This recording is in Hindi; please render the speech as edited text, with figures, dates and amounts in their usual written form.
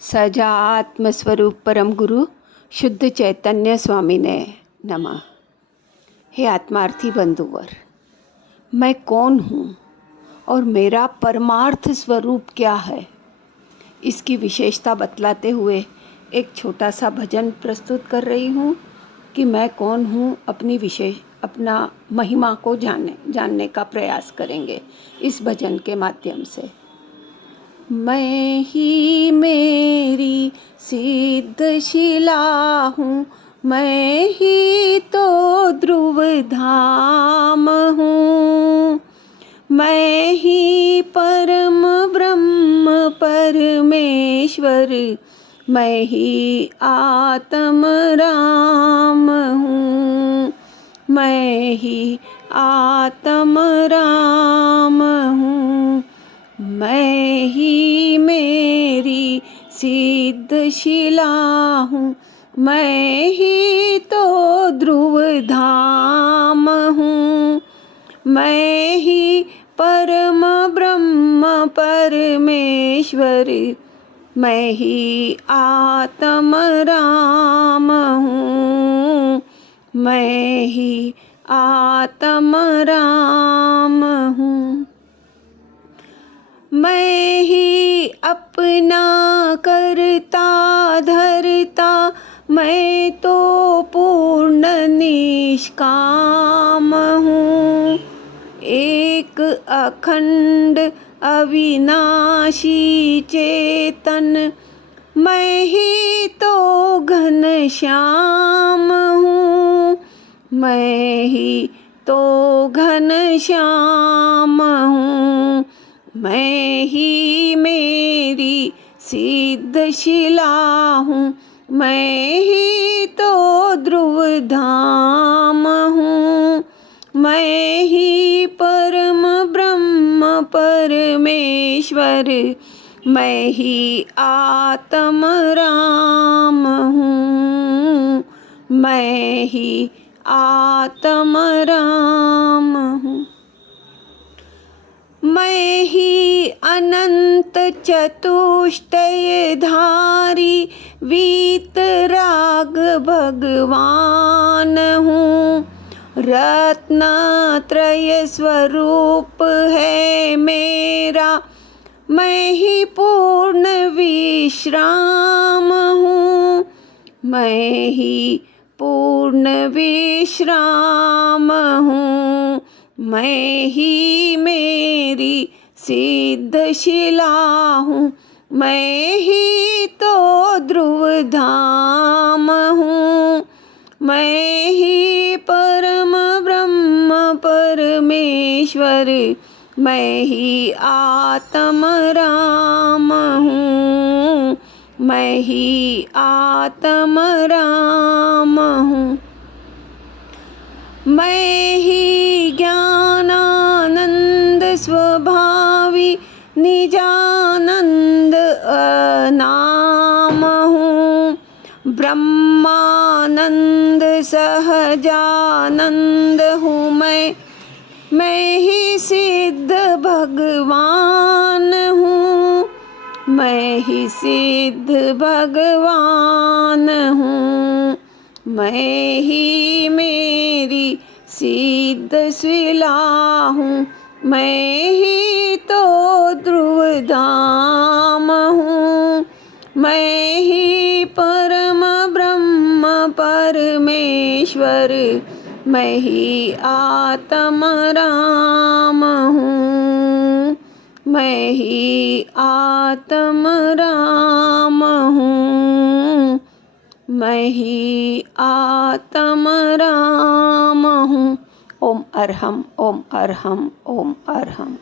सजात्म स्वरूप परम गुरु शुद्ध चैतन्य स्वामी ने नमः। हे आत्मार्थी बंधुवर, मैं कौन हूँ और मेरा परमार्थ स्वरूप क्या है, इसकी विशेषता बतलाते हुए एक छोटा सा भजन प्रस्तुत कर रही हूँ कि मैं कौन हूँ। अपना महिमा को जानने का प्रयास करेंगे इस भजन के माध्यम से। मैं ही मेरी सिद्ध शिला हूँ, मैं ही तो ध्रुव धाम हूँ, मैं ही परम ब्रह्म परमेश्वर, मैं ही आत्म राम हूँ, मैं ही आत्म राम हूँ, मैं ही मेरी सिद्ध शिला हूँ, मैं ही तो ध्रुव धाम हूँ, मैं ही परम ब्रह्म परमेश्वर, मैं ही आत्म राम हूँ, मैं ही आत्म राम हूँ। मैं ही अपना करता धरता, मैं तो पूर्ण निष्काम हूँ, एक अखंड अविनाशी चेतन, मैं ही तो घनश्याम हूँ, मैं ही तो घनश्याम हूँ, मैं ही मेरी सिद्ध शिला हूँ, मैं ही तो ध्रुव धाम हूँ, मैं ही परम ब्रह्म परमेश्वर, मैं ही आत्म राम हूँ, मैं ही आत्म राम हूँ। मैं ही अनंत चतुष्टय धारी वीतराग भगवान हूँ, रत्नत्रय स्वरूप है मेरा, मैं ही पूर्ण विश्राम हूँ, मैं ही पूर्ण विश्राम हूँ, मैं ही मेरी सिद्ध शिला हूँ, मैं ही तो ध्रुव धाम हूँ, मैं ही परम ब्रह्म परमेश्वर, मैं ही आत्म राम हूँ, मैं ही आत्म राम हूँ। मैं ही ज्ञानानंद स्वभावी निजानंद नाम हूँ, ब्रह्मानंद सहजानंद हूँ मैं ही सिद्ध भगवान हूँ, मैं ही सिद्ध भगवान हूँ, मैं ही मेरी सिद्ध शिला हूँ, मैं ही तो ध्रुव धाम हूँ, मैं ही परम ब्रह्म परमेश्वर, मैं ही आत्म राम हूँ, मैं ही आत्म राम हूँ, मैं ही आत्म राम हूँ। ओम अरहम, ओम अरहम, ओम अरहम।